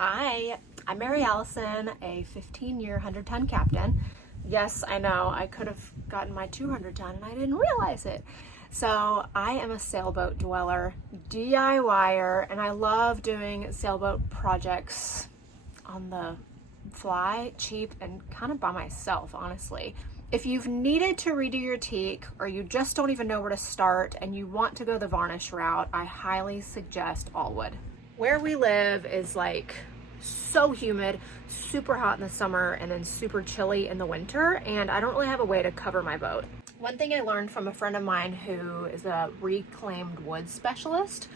Hi, I'm Mary Allison, a 15-year 100-ton captain. Yes, I know, I could have gotten my 200-ton and I didn't realize it. So I am a sailboat dweller, DIYer, and I love doing sailboat projects on the fly, cheap, and kind of by myself, honestly. If you've needed to redo your teak or you just don't even know where to start and you want to go the varnish route, I highly suggest AwlWood. Where we live is like so humid, super hot in the summer, and then super chilly in the winter, and I don't really have a way to cover my boat. One thing I learned from a friend of mine who is a reclaimed wood specialist,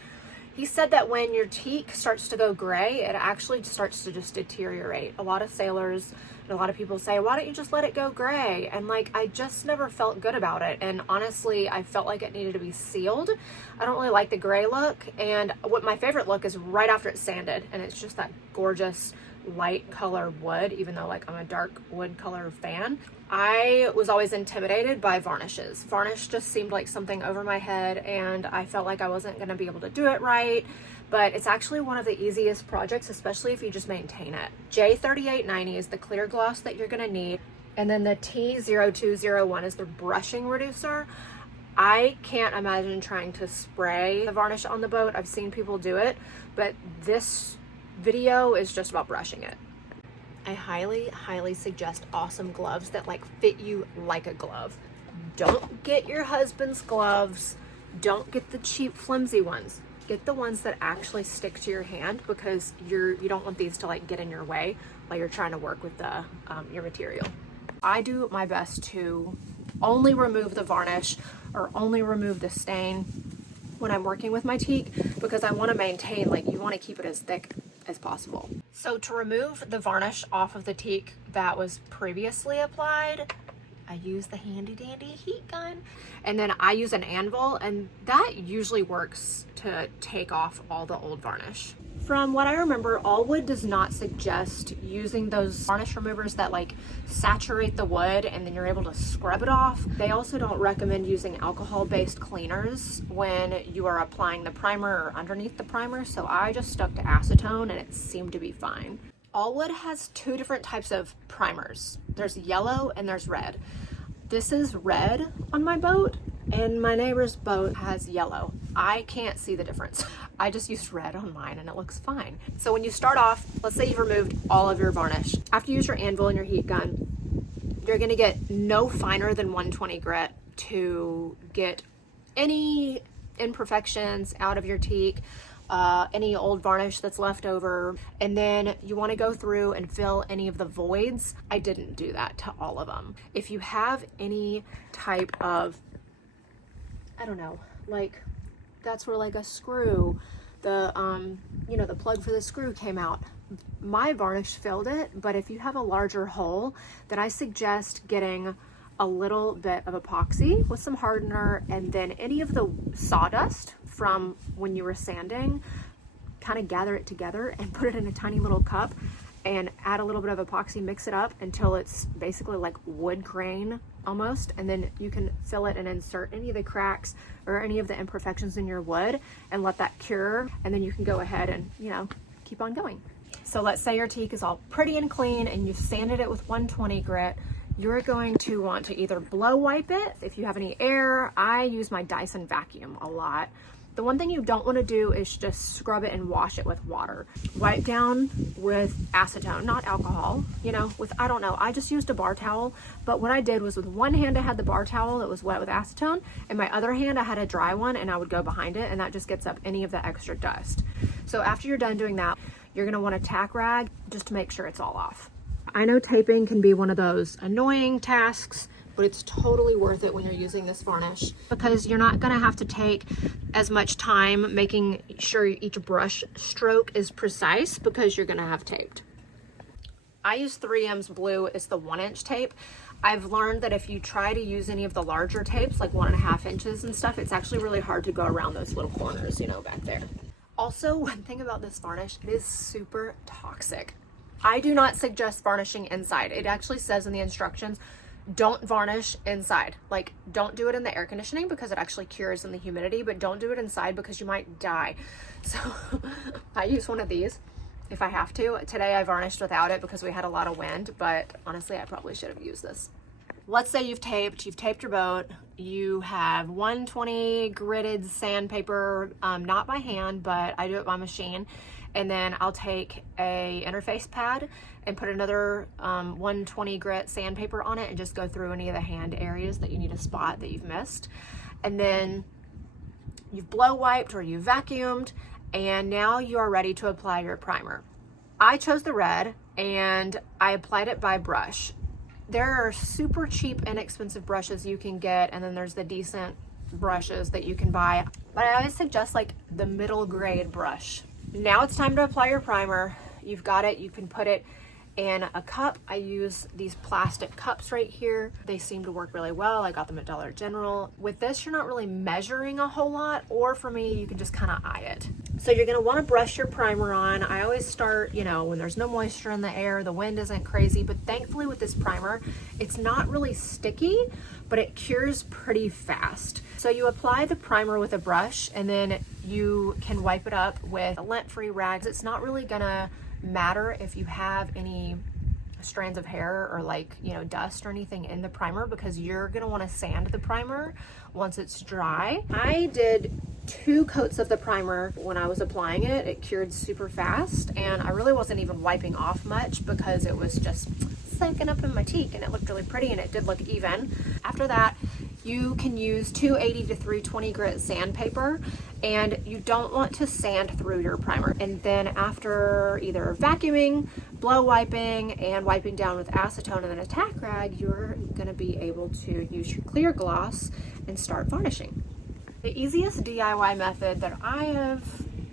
he said that when your teak starts to go gray, it actually starts to just deteriorate. A lot of sailors and a lot of people say, why don't you just let it go gray? And like, I just never felt good about it. And honestly, I felt like it needed to be sealed. I don't really like the gray look. And what my favorite look is right after it's sanded. And it's just that gorgeous light color wood, even though like I'm a dark wood color fan. I was always intimidated by varnishes. Varnish just seemed like something over my head and I felt like I wasn't going to be able to do it right, but it's actually one of the easiest projects, especially if you just maintain it. J3890 is the clear gloss that you're going to need, and then the T0201 is the brushing reducer. I can't imagine trying to spray the varnish on the boat. I've seen people do it, but this video is just about brushing it. I highly suggest awesome gloves that like fit you like a glove. Don't get your husband's gloves. Don't get the cheap flimsy ones. Get the ones that actually stick to your hand, because you don't want these to like get in your way while you're trying to work with the your material. I do my best to only remove the varnish or only remove the stain when I'm working with my teak, because I want to maintain, like, you want to keep it as thick as possible. So to remove the varnish off of the teak that was previously applied, I use the handy dandy heat gun, and then I use an anvil, and that usually works to take off all the old varnish. From what I remember, AwlWood does not suggest using those varnish removers that like saturate the wood and then you're able to scrub it off. They also don't recommend using alcohol-based cleaners when you are applying the primer or underneath the primer, so I just stuck to acetone and it seemed to be fine. AwlWood has two different types of primers. There's yellow and there's red. This is red on my boat, and my neighbor's boat has yellow. I can't see the difference. I just used red on mine and it looks fine. So when you start off, let's say you've removed all of your varnish. After you use your anvil and your heat gun, you're gonna get no finer than 120 grit to get any imperfections out of your teak, any old varnish that's left over, and then you want to go through and fill any of the voids. I didn't do that to all of them. If you have any type of, I don't know, like that's where like a screw, the the plug for the screw came out, my varnish filled it, but if you have a larger hole, then I suggest getting a little bit of epoxy with some hardener, and then any of the sawdust from when you were sanding, kind of gather it together and put it in a tiny little cup and add a little bit of epoxy, mix it up until it's basically like wood grain almost, and then you can fill it and insert any of the cracks or any of the imperfections in your wood and let that cure, and then you can go ahead and keep on going. So let's say your teak is all pretty and clean and you've sanded it with 120 grit. You're going to want to either blow wipe it if you have any air. I use my Dyson vacuum a lot. The one thing you don't want to do is just scrub it and wash it with water. Wipe down with acetone, not alcohol, I don't know. I just used a bar towel, but what I did was with one hand I had the bar towel that was wet with acetone, and my other hand I had a dry one, and I would go behind it, and that just gets up any of the extra dust. So after you're done doing that, you're going to want a tack rag just to make sure it's all off. I know taping can be one of those annoying tasks, but it's totally worth it when you're using this varnish, because you're not gonna have to take as much time making sure each brush stroke is precise because you're gonna have taped. I use 3M's Blue. It's the 1-inch tape. I've learned that if you try to use any of the larger tapes, like 1.5 inches and stuff, it's actually really hard to go around those little corners, back there. Also, one thing about this varnish, it is super toxic. I do not suggest varnishing inside. It actually says in the instructions, don't varnish inside. Like, don't do it in the air conditioning because it actually cures in the humidity, but don't do it inside because you might die. So I use one of these. if I have to. Today I varnished without it because we had a lot of wind, but honestly I probably should have used this. Let's say you've taped your boat, you have 120 gritted sandpaper, not by hand, but I do it by machine. And then I'll take a interface pad and put another 120 grit sandpaper on it and just go through any of the hand areas that you need to spot that you've missed. And then you've blow wiped or you vacuumed, and now you are ready to apply your primer. I chose the red and I applied it by brush. There are super cheap, inexpensive brushes you can get, and then there's the decent brushes that you can buy. But I always suggest like the middle grade brush. Now it's time to apply your primer. You've got it, you can put it in a cup. I use these plastic cups right here. They seem to work really well. I got them at Dollar General. With this, you're not really measuring a whole lot, or for me, you can just kind of eye it. So you're gonna wanna brush your primer on. I always start, you know, when there's no moisture in the air, the wind isn't crazy, but thankfully with this primer, it's not really sticky, but it cures pretty fast. So you apply the primer with a brush, and then you can wipe it up with lint-free rags. It's not really gonna matter if you have any strands of hair or like, you know, dust or anything in the primer, because you're gonna wanna sand the primer once it's dry. I did 2 coats of the primer when I was applying it. It cured super fast, and I really wasn't even wiping off much because it was just soaking up in my teak, and it looked really pretty and it did look even. After that, you can use 280 to 320 grit sandpaper, and you don't want to sand through your primer. And then after either vacuuming, blow wiping, and wiping down with acetone and then a tack rag, you're gonna be able to use your clear gloss and start varnishing. The easiest DIY method that I have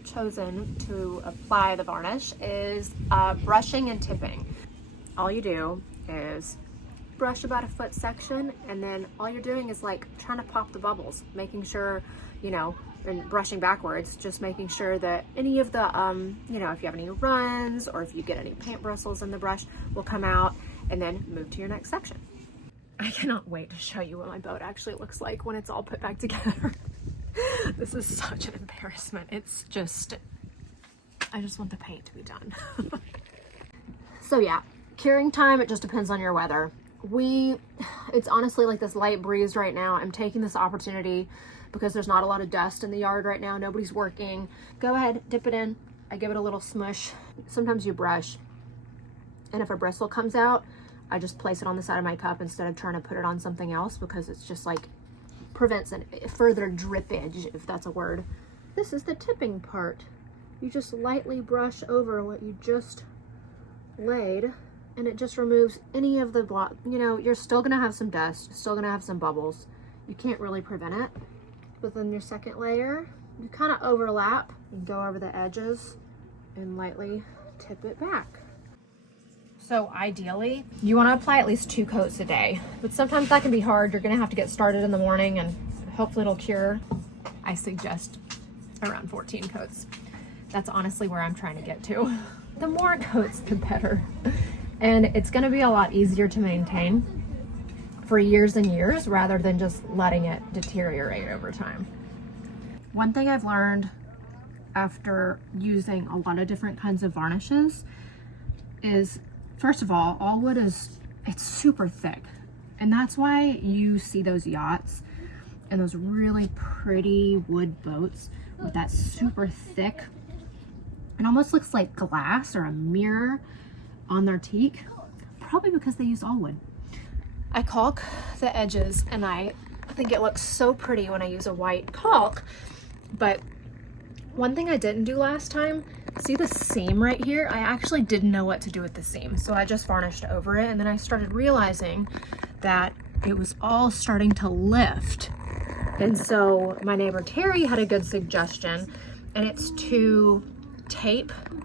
chosen to apply the varnish is brushing and tipping. All you do is brush about a foot section, and then all you're doing is like trying to pop the bubbles, making sure, you know, and brushing backwards, just making sure that any of the, you know, if you have any runs or if you get any paint bristles in the brush will come out, and then move to your next section. I cannot wait to show you what my boat actually looks like when it's all put back together. This is such an embarrassment. It's just, I just want the paint to be done. So yeah, curing time, it just depends on your weather. It's honestly like this light breeze right now. I'm taking this opportunity because there's not a lot of dust in the yard right now. Nobody's working. Go ahead, dip it in. I give it a little smush. Sometimes you brush, and if a bristle comes out, I just place it on the side of my cup instead of trying to put it on something else, because it's just like prevents a further drippage, if that's a word. This is the tipping part. You just lightly brush over what you just laid, and it just removes any of the block. You know, you're still gonna have some dust, still gonna have some bubbles. You can't really prevent it. But then your second layer, you kind of overlap. You go over the edges and lightly tip it back. So ideally, you want to apply at least 2 coats a day, but sometimes that can be hard. You're gonna have to get started in the morning and hopefully it'll cure. I suggest around 14 coats. That's honestly where I'm trying to get to. The more coats, the better. And it's gonna be a lot easier to maintain for years and years rather than just letting it deteriorate over time. One thing I've learned after using a lot of different kinds of varnishes is, first of all, AwlWood it's super thick. And that's why you see those yachts and those really pretty wood boats with that super thick, it almost looks like glass or a mirror on their teak, probably because they use AwlWood. I caulk the edges, and I think it looks so pretty when I use a white caulk, but one thing I didn't do last time, see the seam right here? I actually didn't know what to do with the seam, so I just varnished over it, and then I started realizing that it was all starting to lift. And so my neighbor Terry had a good suggestion, and it's to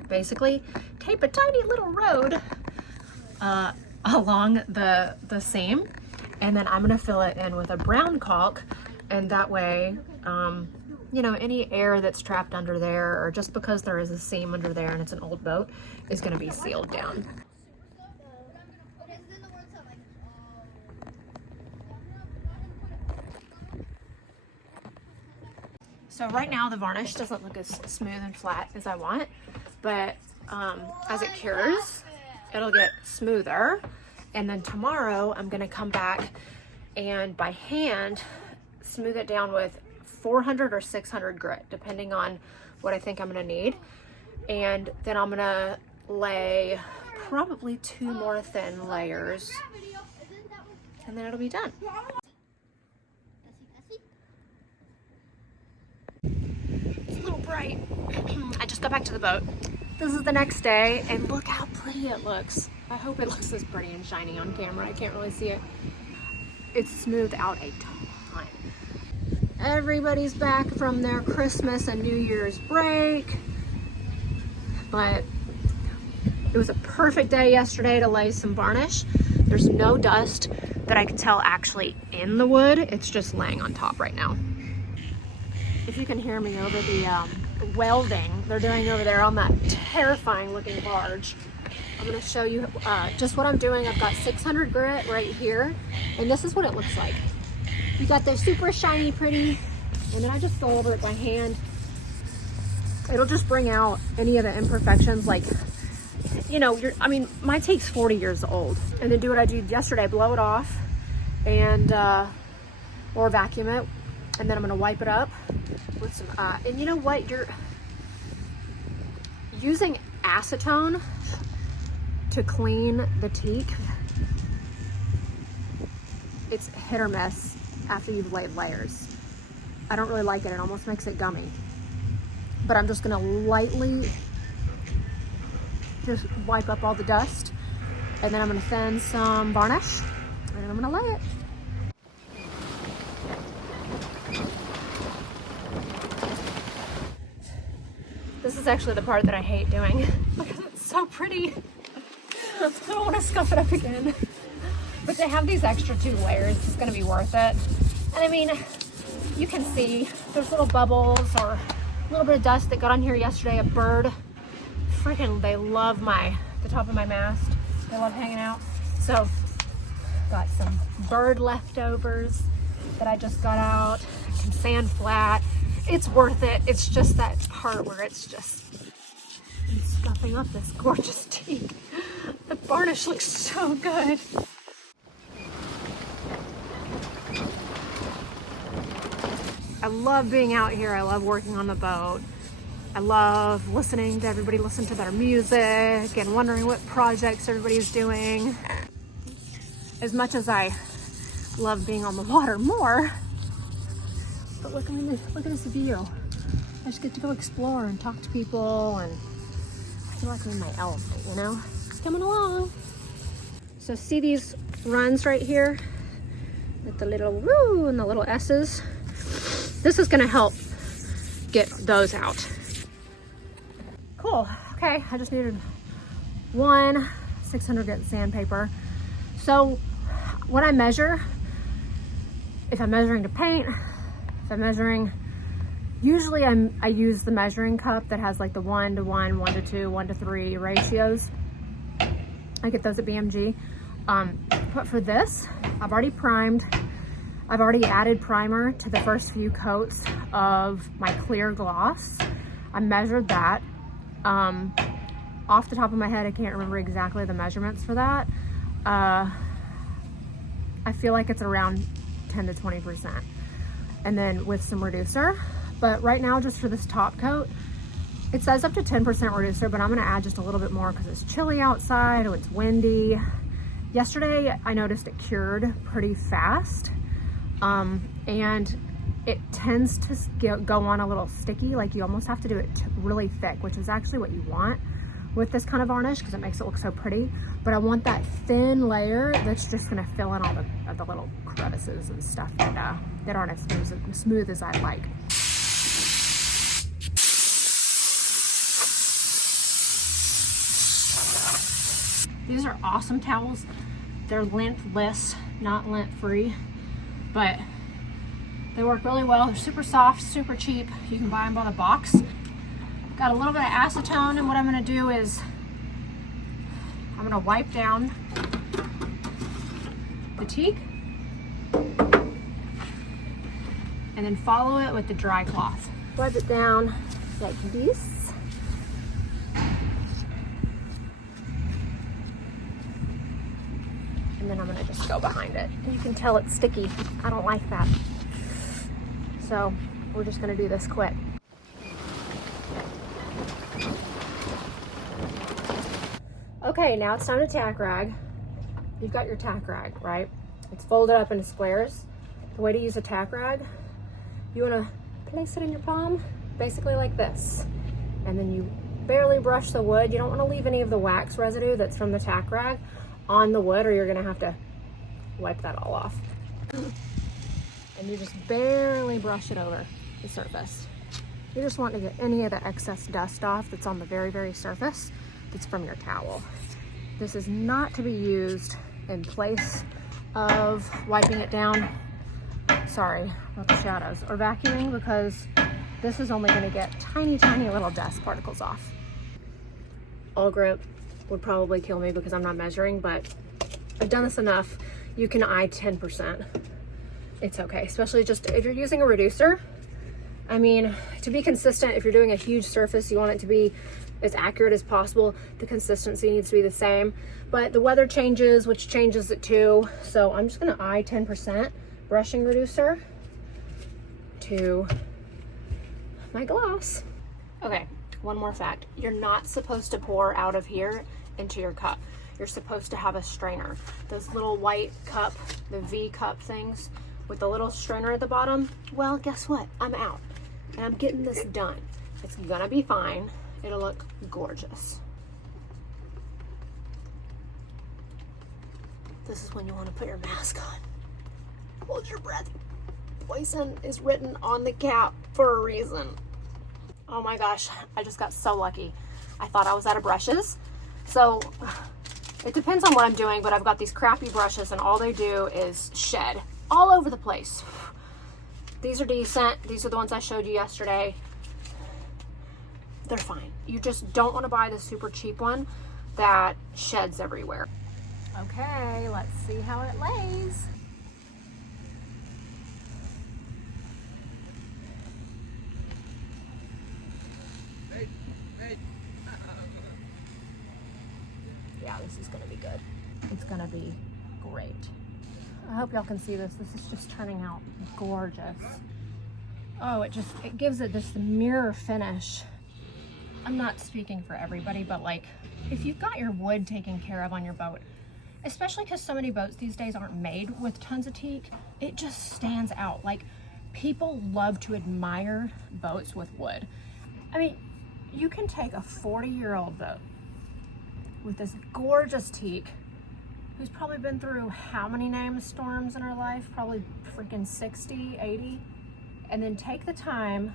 basically tape a tiny little road along the seam, and then I'm gonna fill it in with a brown caulk, and that way you know, any air that's trapped under there, or just because there is a seam under there and it's an old boat, is going to be sealed down. So right now the varnish doesn't look as smooth and flat as I want, but as it cures, it'll get smoother. And then tomorrow I'm gonna come back and by hand smooth it down with 400 or 600 grit, depending on what I think I'm gonna need. And then I'm gonna lay probably 2 more thin layers, and then it'll be done. It's a little bright. I just got back to the boat. This is the next day, and look how pretty it looks. I hope it looks as pretty and shiny on camera. I can't really see it. It's smoothed out a ton. Everybody's back from their Christmas and New Year's break, but it was a perfect day yesterday to lay some varnish. There's no dust that I can tell actually in the wood. It's just laying on top right now. If you can hear me over the welding they're doing over there on that terrifying looking barge, I'm going to show you just what I'm doing. I've got 600 grit right here, and this is what it looks like. You got the super shiny pretty, and then I just go over it by hand. It'll just bring out any of the imperfections, like, you know, my Teak's 40 years old. And then do what I did yesterday, blow it off and or vacuum it, and then I'm gonna wipe it up with some and you know what, you're using acetone to clean the Teak. It's hit or miss after you've laid layers. I don't really like it. It almost makes it gummy. But I'm just gonna lightly just wipe up all the dust, and then I'm gonna thin some varnish, and then I'm gonna lay it. This is actually the part that I hate doing because it's so pretty. I don't want to scuff it up again. But to have these extra 2 layers is gonna be worth it. And I mean, you can see there's little bubbles or a little bit of dust that got on here yesterday. A bird, freaking, they love the top of my mast. They love hanging out. So got some bird leftovers that I just got out, some sand flat. It's worth it. It's just that part where it's just scuffing up this gorgeous Teak. The varnish looks so good. I love being out here. I love working on the boat. I love listening to everybody listen to their music and wondering what projects everybody's doing. As much as I love being on the water more, but look at this view. I just get to go explore and talk to people, and I feel like I'm in my element, you know? It's coming along. So see these runs right here with the little woo and the little S's? This is gonna help get those out. Cool, okay, I just needed 1 600 grit sandpaper. So when I measure, if I'm measuring to paint, if I'm measuring, usually I use the measuring cup that has like the 1 to 1, 1 to 2, 1 to 3 ratios. I get those at BMG. But for this, I've already primed. I've already added primer to the first few coats of my clear gloss. I measured that. Off the top of my head, I can't remember exactly the measurements for that. I feel like it's around 10 to 20%. And then with some reducer. But right now, just for this top coat, it says up to 10% reducer, but I'm gonna add just a little bit more because it's chilly outside or it's windy. Yesterday, I noticed it cured pretty fast. And it tends to go on a little sticky, like you almost have to do it really thick, which is actually what you want with this kind of varnish because it makes it look so pretty. But I want that thin layer that's just gonna fill in all the little crevices and stuff that aren't as smooth as I like. These are awesome towels. They're lintless, not lint-free, but they work really well. They're super soft, super cheap. You can buy them by the box. Got a little bit of acetone, and what I'm gonna do is I'm gonna wipe down the Teak and then follow it with the dry cloth. Wipe it down like this. and then I'm gonna just go behind it. And you can tell it's sticky. I don't like that. So we're just gonna do this quick. Okay, now it's time to tack rag. You've got your tack rag, right? It's folded up into squares. The way to use a tack rag, you wanna place it in your palm, basically like this. And then you barely brush the wood. You don't wanna leave any of the wax residue that's from the tack rag on the wood, or you're gonna have to wipe that all off. And you just barely brush it over the surface. You just want to get any of the excess dust off that's on the very, very surface that's from your towel. This is not to be used in place of wiping it down, sorry about the shadows, or vacuuming, because this is only going to get tiny, tiny little dust particles off. All grip would probably kill me because I'm not measuring, but I've done this enough. You can eye 10%. It's okay, especially just if you're using a reducer. I mean, to be consistent, if you're doing a huge surface, you want it to be as accurate as possible. The consistency needs to be the same, but the weather changes, which changes it too. So I'm just gonna eye 10% brushing reducer to my gloss. Okay, one more fact. You're not supposed to pour out of here into your cup. You're supposed to have a strainer. Those little white cup, the V cup things with the little strainer at the bottom, well, guess what? I'm out and I'm getting this done. It's gonna be fine. It'll look gorgeous. This is when you want to put your mask on. Hold your breath. Poison is written on the cap for a reason. Oh my gosh, I just got so lucky. I thought I was out of brushes. So it depends on what I'm doing, but I've got these crappy brushes and all they do is shed all over the place. These are decent. These are the ones I showed you yesterday. They're fine. You just don't want to buy the super cheap one that sheds everywhere. Okay, let's see how it lays. Yeah, this is gonna be good. It's gonna be great. I hope y'all can see this. This is just turning out gorgeous. Oh, it gives it this mirror finish. I'm not speaking for everybody, but like, if you've got your wood taken care of on your boat, especially because so many boats these days aren't made with tons of teak, it just stands out. Like, people love to admire boats with wood. I mean, you can take a 40-year-old boat with this gorgeous teak, who's probably been through how many named storms in her life? Probably freaking 60, 80. And then take the time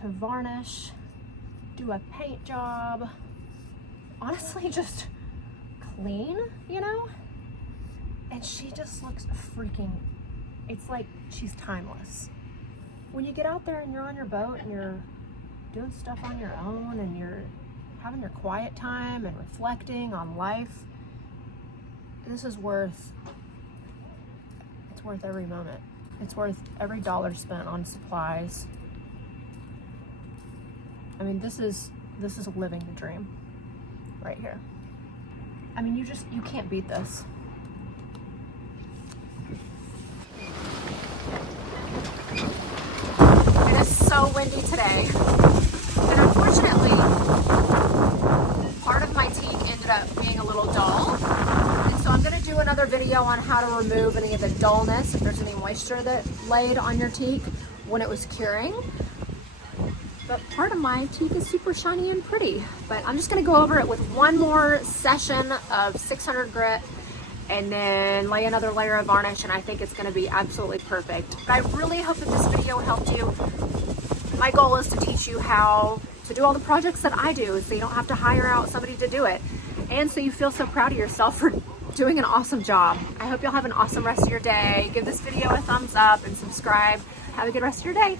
to varnish, do a paint job, honestly just clean, you know? And she just looks freaking, it's like she's timeless. When you get out there and you're on your boat and you're doing stuff on your own and you're having your quiet time and reflecting on life, this is worth every moment. It's worth every dollar spent on supplies. I mean, this is living the dream right here. I mean, you can't beat this. It is so windy today, and unfortunately, part of my teak ended up being a little dull. And so I'm gonna do another video on how to remove any of the dullness, if there's any moisture that laid on your teak when it was curing. But part of my teak is super shiny and pretty. But I'm just gonna go over it with one more session of 600 grit and then lay another layer of varnish, and I think it's gonna be absolutely perfect. But I really hope that this video helped you. My goal is to teach you how to do all the projects that I do so you don't have to hire out somebody to do it. And so you feel so proud of yourself for doing an awesome job. I hope you'll have an awesome rest of your day. Give this video a thumbs up and subscribe. Have a good rest of your day.